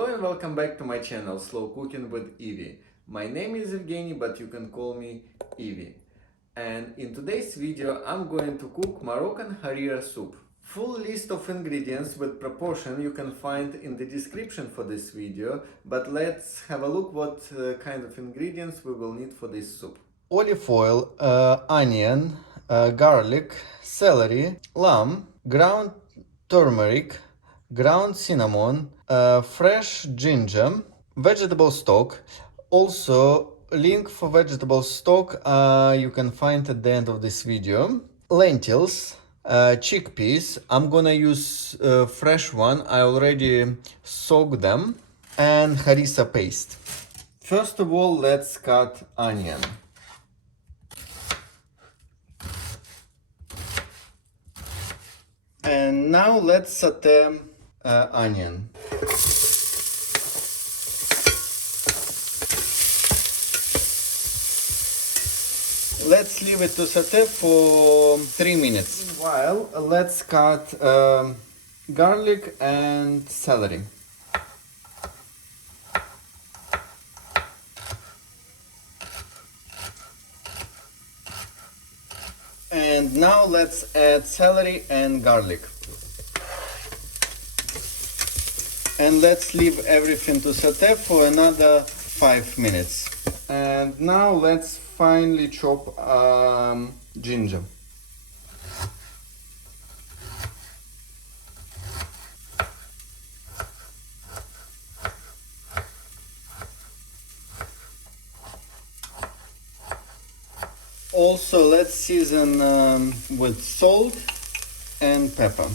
Hello and welcome back to my channel Slow Cooking with Evie. My name is Evgeny, but you can call me Evie. And in today's video I'm going to cook Moroccan harira soup. Full list of ingredients with proportion you can find in the description for this video, but let's have a look what kind of ingredients we will need for this soup. Olive oil, onion, garlic, celery, lamb, ground turmeric, ground cinnamon, fresh ginger, vegetable stock. Also, link for vegetable stock you can find at the end of this video. Lentils, chickpeas. I'm gonna use fresh one. I already soaked them. And harissa paste. First of all, let's cut onion. And now let's saute onion. Let's leave it to saute for 3 minutes. Meanwhile, let's cut garlic and celery. And now let's add celery and garlic. And let's leave everything to saute for another 5 minutes. And now let's finely chop ginger. Also, let's season with salt and pepper.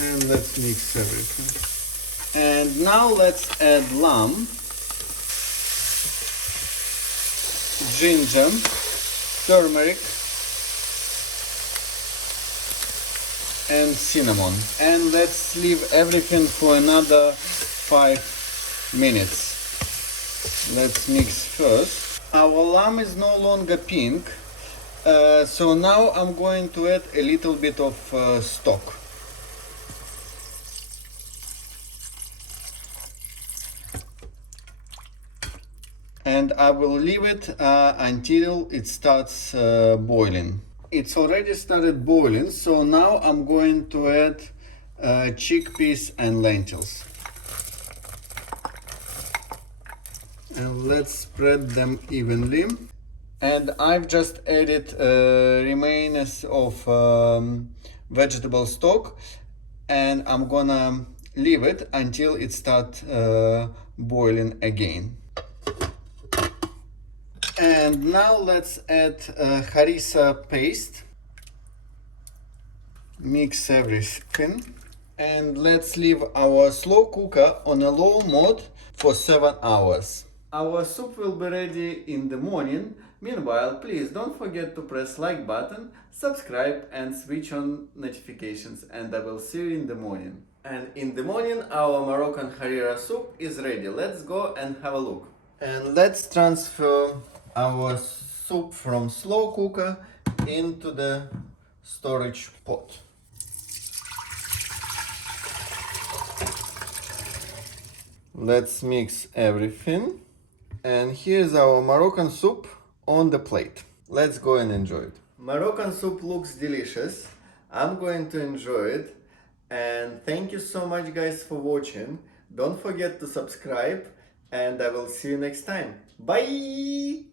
And let's mix everything. And now let's add lamb, ginger, turmeric, and cinnamon. And let's leave everything for another 5 minutes. Let's mix first. Our lamb is no longer pink, so now I'm going to add a little bit of stock. And I will leave it until it starts boiling. It's already started boiling, so now I'm going to add chickpeas and lentils. And let's spread them evenly. And I've just added remains of vegetable stock, and I'm gonna leave it until it starts boiling again. And now let's add harissa paste. Mix everything. And let's leave our slow cooker on a low mode for 7 hours. Our soup will be ready in the morning. Meanwhile, please don't forget to press like button, subscribe and switch on notifications, and I will see you in the morning. And in the morning our Moroccan harira soup is ready. Let's go and have a look. And let's transfer our soup from slow cooker into the storage pot. Let's mix everything. And here's our Moroccan soup on the plate. Let's go and enjoy it. Moroccan soup looks delicious. I'm going to enjoy it. And thank you so much guys for watching. Don't forget to subscribe and I will see you next time. Bye!